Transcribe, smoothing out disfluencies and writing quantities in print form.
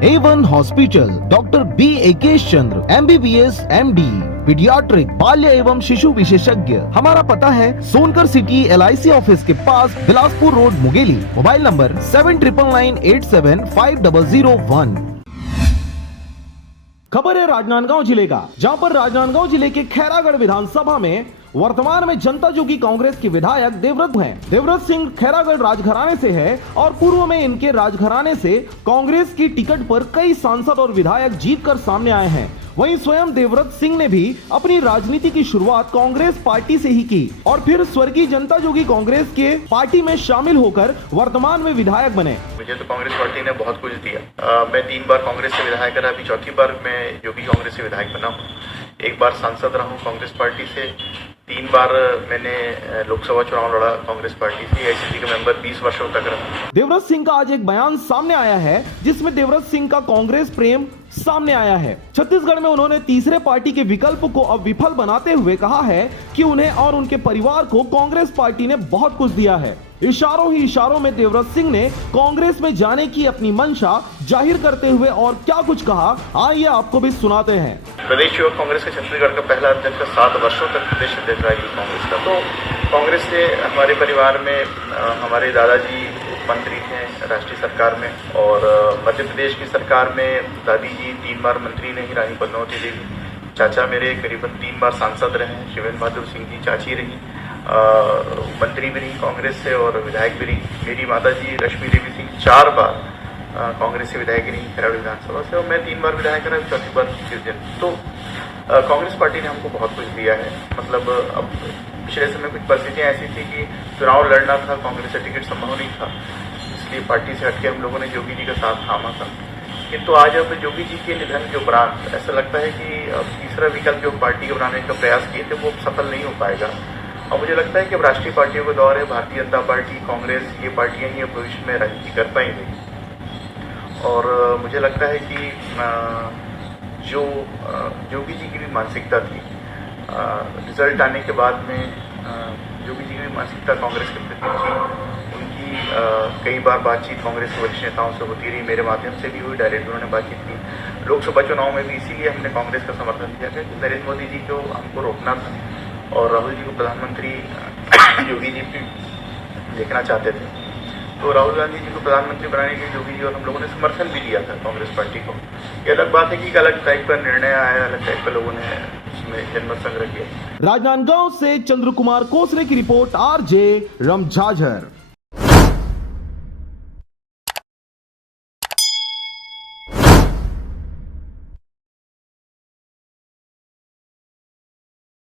A1 hospital, doctor B एकेश चंद्र, MBBS MD, paediatric, बाल्य एवं शिशु विशेषज्ञ। हमारा पता है सोनकर सिटी LIC ऑफिस के पास, Bilaspur road, Mungeli. Mobile number 7999875001। खबर है राजनांदगांव जिले का, जहां पर राजनांदगांव जिले के खैरागढ़ विधानसभा में वर्तमान में जनता जोगी कांग्रेस के विधायक देवव्रत हैं। देवव्रत सिंह खैरागढ़ राजघराने से है और पूर्व में इनके राजघराने से कांग्रेस की टिकट पर कई सांसद और विधायक जीतकर सामने आए हैं। वहीं स्वयं देवव्रत सिंह ने भी अपनी राजनीति की शुरुआत कांग्रेस पार्टी से ही की और फिर स्वर्गीय जनता जोगी कांग्रेस के पार्टी में शामिल होकर वर्तमान में विधायक बने। मुझे तो कांग्रेस पार्टी ने बहुत कुछ दिया। मैं 3 बार कांग्रेस से विधायक रहा, अभी चौथी बार मैं जोगी कांग्रेस से विधायक बना हूँ। 1 बार सांसद रहा हूँ कांग्रेस पार्टी से, 3 बार मैंने लोकसभा चुनाव लड़ा कांग्रेस पार्टी से, AICC का मेंबर 20 वर्षों तक रहा। देवव्रत सिंह का आज एक बयान सामने आया है जिसमें देवव्रत सिंह का कांग्रेस प्रेम सामने आया है। छत्तीसगढ़ में उन्होंने तीसरे पार्टी के विकल्प को अब विफल बनाते हुए कहा है कि उन्हें और उनके परिवार को कांग्रेस पार्टी ने बहुत कुछ दिया है। इशारों ही इशारों में देवव्रत सिंह ने कांग्रेस में जाने की अपनी मंशा जाहिर करते हुए और क्या कुछ कहा, आइए आपको भी सुनाते हैं। प्रदेश युवक कांग्रेस के छत्तीसगढ़ का पहला अध्यक्ष 7 वर्षों तक प्रदेश अध्यक्ष रहा कांग्रेस का। तो कांग्रेस से हमारे परिवार में हमारे दादाजी मंत्री थे राष्ट्रीय सरकार में, और मध्य प्रदेश की सरकार में दादी जी 3 बार मंत्री रही, रानी पद्मावती देवी। चाचा मेरे करीबन 3 बार सांसद रहे, शिवेंद्र बहादुर सिंह जी चाची रही, मंत्री भी रही कांग्रेस से और विधायक भी रही। मेरी माता जी रश्मि देवी सिंह 4 बार कांग्रेस से विधायक रही खैरागढ़ विधानसभा से, और मैं 3 बार विधायक रहा, चौथी बार दिन। तो कांग्रेस पार्टी ने हमको बहुत कुछ दिया है। मतलब अब पिछले समय कुछ परिस्थितियाँ ऐसी थी कि चुनाव लड़ना था, कांग्रेस से टिकट संभव नहीं था, इसलिए पार्टी से हटके हम लोगों ने जोगी जी का साथ थामा था। किंतु आज अब जोगी जी के निधन के उपरांत ऐसा लगता है कि अब तीसरा विकल्प जो पार्टी को बनाने का प्रयास किए थे वो सफल नहीं हो पाएगा। और मुझे लगता है कि अब राष्ट्रीय पार्टियों का दौर है, भारतीय जनता पार्टी, कांग्रेस, ये पार्टियां ही भविष्य में राजनीति कर पाएंगी। और मुझे लगता है कि जो जोगी जी की भी मानसिकता थी, रिजल्ट आने के बाद में जोगी जी की भी मानसिकता कांग्रेस के प्रति थी। उनकी कई बार बातचीत कांग्रेस के वरिष्ठ नेताओं से होती रही, मेरे माध्यम से भी हुई, डायरेक्ट उन्होंने बातचीत की। लोकसभा चुनाव में भी इसीलिए हमने कांग्रेस का समर्थन किया था कि नरेंद्र मोदी जी को हमको रोकना था और राहुल जी को प्रधानमंत्री योगी जी भी देखना चाहते थे। तो राहुल गांधी जी को प्रधानमंत्री बनाने के लिए योगी जी और हम लोगों ने समर्थन भी दिया था कांग्रेस पार्टी को। ये अलग बात है कि अलग टाइप का निर्णय आया, अलग टाइप का लोगों ने उसमें जनमत संग्रह किया। राजनांदगांव से चंद्र कुमार कोसरे की रिपोर्ट, RJ रमझाझर।